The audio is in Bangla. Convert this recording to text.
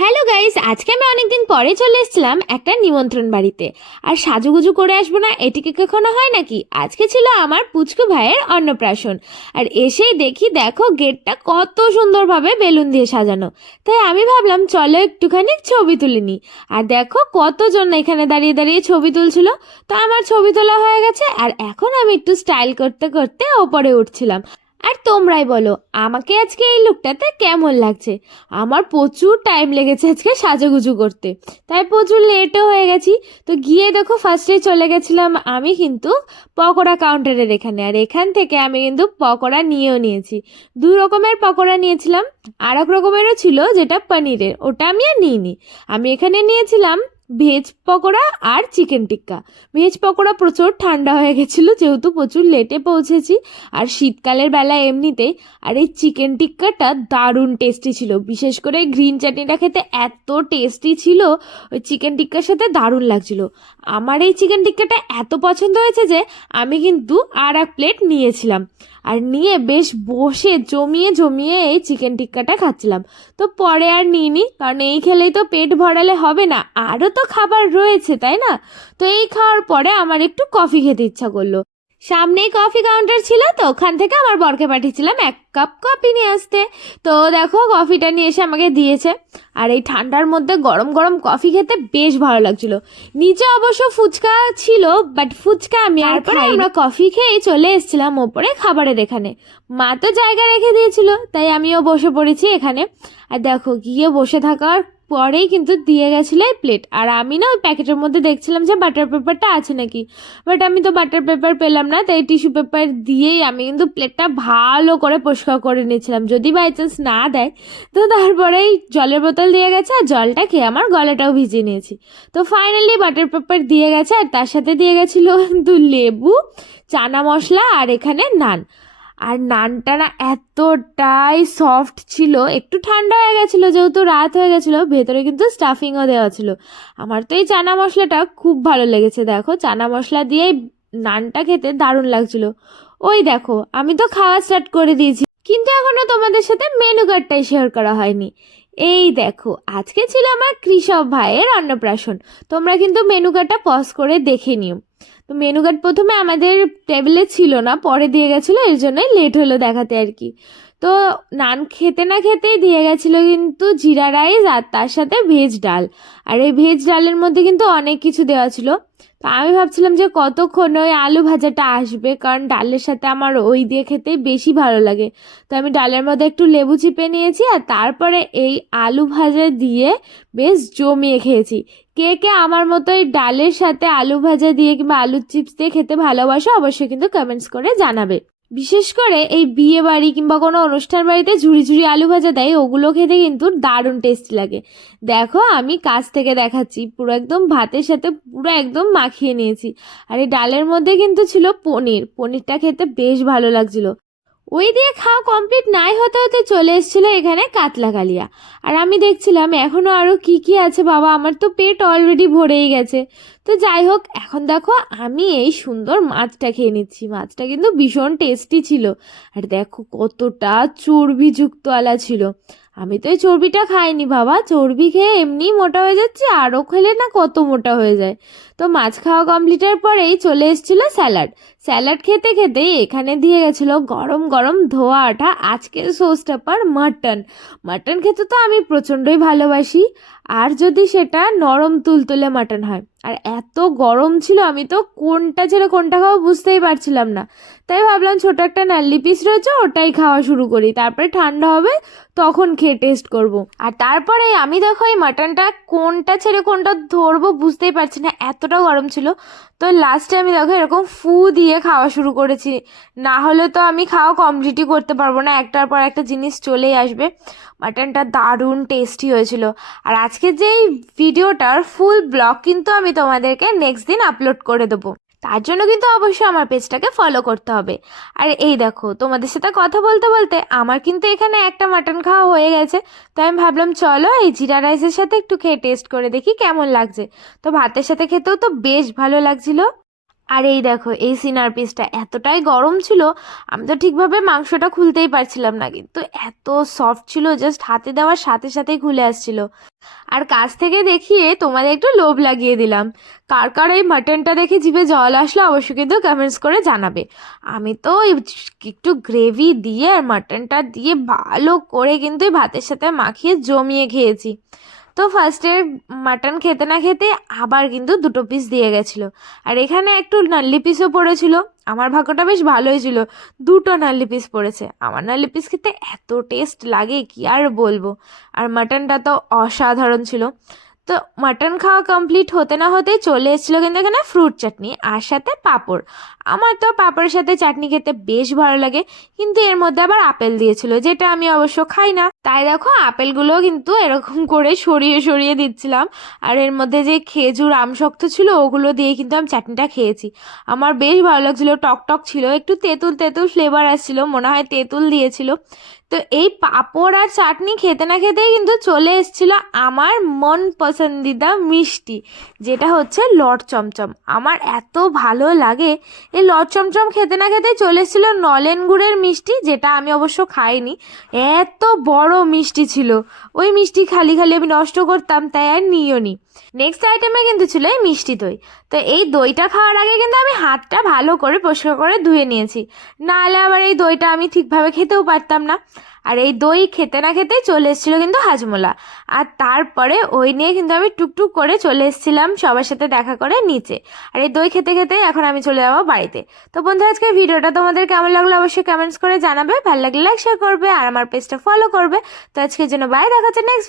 হ্যালো গাইস, আজকে আমি অনেকদিন পরে চলে এসেছিলাম একটা নিমন্ত্রণ বাড়িতে। আর সাজুগুজু করে আসব না, এটিকে কখনো হয় নাকি? আজকে ছিল আমার পুচকু ভাইয়ের অন্নপ্রাশন। আর এসেই দেখি, দেখো, গেটটা কত সুন্দরভাবে বেলুন দিয়ে সাজানো। তাই আমি ভাবলাম, চলো একটুখানি ছবি তুলে নিই। আর দেখো, কতজন এখানে দাঁড়িয়ে দাঁড়িয়ে ছবি তুলছিল। তো আমার ছবি তোলা হয়ে গেছে, আর এখন আমি একটু স্টাইল করতে করতে ওপরে উঠছিলাম। আর তোমরাই বলো, আমাকে আজকে এই লুকটাতে কেমন লাগছে? আমার প্রচুর টাইম লেগেছে আজকে সাজুগুজু করতে। তাই প্রচুর লেটও হয়ে গেছি। তো গিয়ে দেখো ফার্স্টে চলে গেছিলাম আমি কিন্তু পকোড়া কাউন্টারের এখানে। আর এখান থেকে আমি কিন্তু পকোড়া নিয়েও নিয়েছি। দু রকমের পকোড়া নিয়েছিলাম। আর এক রকমেরও ছিল যেটা পনিরের। ওটা আমি আর নিইনি। আমি এখানে নিয়েছিলাম ভেজ পকোড়া আর চিকেন টিক্কা। ভেজ পকোড়া প্রচুর ঠান্ডা হয়ে গেছিল, যেহেতু প্রচুর লেটে পৌঁছেছি। আর শীতকালের বেলা এমনিতেই, আর এই চিকেন টিক্কাটা দারুণ টেস্টি ছিল। বিশেষ করে গ্রিন চাটনিটা খেতে এত টেস্টি ছিল, ওই চিকেন টিক্কার সাথে দারুণ লাগছিল। আমার এই চিকেন টিক্কাটা এত পছন্দ হয়েছে যে, আমি কিন্তু আর এক প্লেট নিয়েছিলাম। আর নিয়ে বেশ বসে জমিয়ে জমিয়ে এই চিকেন টিক্কাটা খাচ্ছিলাম। তো পরে আর নিইনি, কারণ এই খেলেই তো পেট ভরালে হবে না, আরও তো খাবার রয়েছে তাই না? তো এই খাওয়ার পরে আমার একটু কফি খেতে ইচ্ছা করল। সামনেই কফি কাউন্টার ছিল তো ওখান থেকে আমার বরকে পাঠিয়েছিলাম এক কাপ কফি নিয়ে আসতে। তো দেখো কফিটা নিয়ে এসে আমাকে দিয়েছে। আর এই ঠান্ডার মধ্যে গরম গরম কফি খেতে বেশ ভালো লাগছিল। নিচে অবশ্য ফুচকা ছিল বাট ফুচকা আমি আর খাই আমরা কফি খেয়ে চলে এসেছিলাম ওপরে খাবারের এখানে। মা তো জায়গা রেখে দিয়েছিল তাই আমিও বসে পড়েছি এখানে। আর দেখো গিয়ে বসে থাকার পরেই কিন্তু দিয়ে গেছিল এই প্লেট আর আমি না ওই প্যাকেটের মধ্যে দেখছিলাম যে বাটার পেপারটা আছে নাকি। বাট আমি তো বাটার পেপার পেলাম না, তাই টিস্যু পেপার দিয়েই আমি কিন্তু প্লেটটা ভালো করে পরিষ্কার করে নিয়েছিলাম। যদি বাই চান্স না দেয়, তো তারপরেই জলের বোতল দিয়ে গেছে আর জলটা খেয়ে আমার গলাটাও ভিজিয়ে নিয়েছি। তো ফাইনালি বাটার পেপার দিয়ে গেছে আর তার সাথে দিয়ে গেছিল কিন্তু লেবু, চানা মশলা আর এখানে নান। আর নানটা না এতটাই সফট ছিল, একটু ঠান্ডা হয়ে গেছিল যেহেতু রাত হয়ে গেছিল, ভেতরে কিন্তু স্টাফিংও দেওয়া ছিল। আমার তো এই চানা মশলাটা খুব ভালো লেগেছে, দেখো। চানা মশলা দিয়ে নানটা খেতে দারুণ লাগছিল। ওই দেখো, আমি তো খাওয়া স্টার্ট করে দিয়েছি। কিন্তু এখনও তোমাদের সাথে মেনু কার্ডটাই শেয়ার করা হয়নি। এই দেখো, আজকে ছিল আমার কৃষক ভাইয়ের অন্নপ্রাশন। তোমরা কিন্তু মেনু কার্ডটা পজ করে দেখে নিও। তো মেনু কার্ড প্রথমে আমাদের টেবিলে ছিল না, পরে দিয়ে গেছিল, এর জন্যই লেট হলো দেখাতে আর কি। তো নান খেতে না খেতেই দিয়ে গেছিল কিন্তু জিরা রাইস আর তার সাথে ভেজ ডাল। আর এই ভেজ ডালের মধ্যে কিন্তু অনেক কিছু দেওয়া ছিল। তো আমি ভাবছিলাম যে কতক্ষণ ওই আলু ভাজাটা আসবে, কারণ ডালের সাথে আমার ওই দিয়ে খেতে বেশি ভালো লাগে। তো আমি ডালের মধ্যে একটু লেবু চিপে নিয়েছি আর তারপরে এই আলু ভাজা দিয়ে বেশ জমিয়ে খেয়েছি। কে কে আমার মতো ডালের সাথে আলু ভাজা দিয়ে কিংবা আলুর চিপস দিয়ে খেতে ভালোবাসো, অবশ্যই কিন্তু কমেন্টস করে জানাবে। বিশেষ করে এই বিয়ে বাড়ি কিংবা কোনো অনুষ্ঠান বাড়িতে ঝুড়ি ঝুড়ি আলু ভাজা দেয়, ওগুলো খেতে কিন্তু দারুণ টেস্টি লাগে। দেখো, আমি কাছ থেকে দেখাচ্ছি, পুরো একদম ভাতের সাথে পুরো একদম মাখিয়ে নিয়েছি। আর এই ডালের মধ্যে কিন্তু ছিল পনির, পনিরটা খেতে বেশ ভালো লাগছিল। ওই দিয়ে খাওয়া কমপ্লিট নাই হতে হতে চলে এসেছিল এখানে কাতলা কালিয়া আর আমি দেখছিলাম এখনও আরও কি কি আছে বাবা, আমার তো পেট অলরেডি ভরেই গেছে। তো যাই হোক, এখন দেখো আমি এই সুন্দর মাছটা খেয়ে নিচ্ছি। মাছটা কিন্তু ভীষণ টেস্টি ছিল। আর দেখো কতটা চর্বিযুক্ত আলা ছিল। আমি তো এই চর্বিটা খাইনি বাবা। চর্বি খেয়ে এমনি মোটা হয়ে যাচ্ছি, আরও খেলে না কত মোটা হয়ে যায়। তো মাছ খাওয়া কমপ্লিটের পরেই চলে এসেছিল স্যালাড। স্যালাড খেতে খেতেই এখানে দিয়ে গেছিল গরম গরম ধোয়া আঠা আজকের সোসটা পার মাটন। মাটন খেতে তো আমি প্রচণ্ডই ভালোবাসি। আর যদি সেটা নরম তুলতুলে মাটন হয়। আর এত গরম ছিল, আমি তো কোনটা ছেড়ে কোনটা খাওয়া বুঝতেই পারছিলাম না। তাই ভাবলাম ছোট একটা নাল্লি পিস রয়েছে, ওটাই খাওয়া শুরু করি। তারপরে ঠান্ডা হবে, তখন খেয়ে টেস্ট করব। আর তারপরে আমি দেখো এই মাটনটা কোনটা ছেড়ে কোনটা ধরবো বুঝতেই পারছি না, এতটা গরম ছিল। তো লাস্টে আমি দেখো এরকম ফু দিয়ে খাওয়া শুরু করেছি। না হলে তো আমি খাওয়া কমপ্লিটই করতে পারব না। একটার পর একটা জিনিস চলেই আসবে। মাটনটা দারুণ টেস্টি হয়েছিল। আর আজকে যেই ভিডিওটার ফুল ব্লগ কিন্তু আমি তোমাদেরকে নেক্সট দিন আপলোড করে দেবো। তার জন্য কিন্তু অবশ্যই আমার পেজটাকে ফলো করতে হবে। আর এই দেখো, তোমাদের সাথে কথা বলতে বলতে আমার কিন্তু এখানে একটা মাটন খাওয়া হয়ে গেছে। তো আমি ভাবলাম, চলো এই জিরা রাইসের সাথে একটু খেয়ে টেস্ট করে দেখি কেমন লাগছে। তো ভাতের সাথে খেতেও তো বেশ ভালো লাগছিল। আর এই দেখো, এই সিনার পিসটা এতটাই গরম ছিল, আমি তো ঠিকভাবে মাংসটা খুলতেই পারছিলাম না কিন্তু। এত সফট ছিল জাস্ট হাতে দেওয়ার সাথে সাথেই খুলে আসছিল। আর কাছ থেকে দেখিয়ে তোমাদের একটু লোভ লাগিয়ে দিলাম। কার কার এই মাটনটা দেখে জিভে জল আসলে অবশ্যই কিন্তু কমেন্টস করে জানাবে। আমি তো একটু গ্রেভি দিয়ে আর মাটনটা দিয়ে ভালো করে কিন্তু ভাতের সাথে মাখিয়ে জমিয়ে খেয়েছি। তো ফার্স্টে মাটন খেতে না খেতে আবার কিন্তু দুটো পিস দিয়ে গেছিল। আর এখানে একটু নাল্লি পিসও পড়েছিল। আমার ভাগ্যটা বেশ ভালোই ছিল। দুটো নাল্লি পিস পড়েছে। আমার নাল্লি পিস খেতে এত টেস্ট লাগে, কি আর বলব? আর মাটনটা তো অসাধারণ ছিল। তো মাটন খাওয়া কমপ্লিট হতে না হতেই চলে এসেছিল কিন্তু এখানে ফ্রুট চাটনি আর সাথে পাঁপড়। আমার তো পাঁপড়ের সাথে চাটনি খেতে বেশ ভালো লাগে। কিন্তু এর মধ্যে আবার আপেল দিয়েছিল, যেটা আমি অবশ্য খাই না। তাই দেখো আপেলগুলো কিন্তু এরকম করে সরিয়ে সরিয়ে দিচ্ছিলাম। আর এর মধ্যে যে খেজুর, আমশক্ত ছিল, ওগুলো দিয়ে কিন্তু আমি চাটনিটা খেয়েছি। আমার বেশ ভালো লাগছিল, টক টক ছিল, একটু তেঁতুল তেঁতুল ফ্লেভার আসছিল, মনে হয় তেঁতুল দিয়েছিল। তো এই পাঁপড় আর চাটনি খেতে না খেতেই কিন্তু চলে এসেছিল আমার মন পসন্দিদা মিষ্টি, যেটা হচ্ছে লট চমচম। আমার এত ভালো লাগে, এই লট চমচম খেতে না খেতেই চলে এসেছিল নলেন গুড়ের মিষ্টি, যেটা আমি অবশ্য খাইনি। এত বড় মিষ্টি ছিল। ওই মিষ্টি খালি খালি আমি নষ্ট করতাম তাই আর নিও নি। নেক্সট আইটেমে কিন্তু ছিল এই মিষ্টি দই। তো এই দইটা খাওয়ার আগে কিন্তু আমি হাতটা ভালো করে পরিষ্কার করে ধুয়ে নিয়েছি। নাহলে আবার এই দইটা আমি ঠিকভাবে খেতেও পারতাম না। আর এই দই খেতে না খেতেই চলে এসেছিল কিন্তু হাজমোলা। আর তারপরে ওই নিয়ে কিন্তু আমি টুকটুক করে চলে এসেছিলাম সবার সাথে দেখা করে নিচে। আর এই দই খেতে খেতে এখন আমি চলে যাব বাড়িতে। তো বন্ধুরা, আজকের ভিডিওটা তোমাদের কেমন লাগল অবশ্যই কমেন্টস করে জানাবে। ভালো লাগলে লাইক শেয়ার করবে। আর আমার পেজটা ফলো করবে। তো আজকের জন্য বাই দেখা দেখাচ্ছে নেক্সট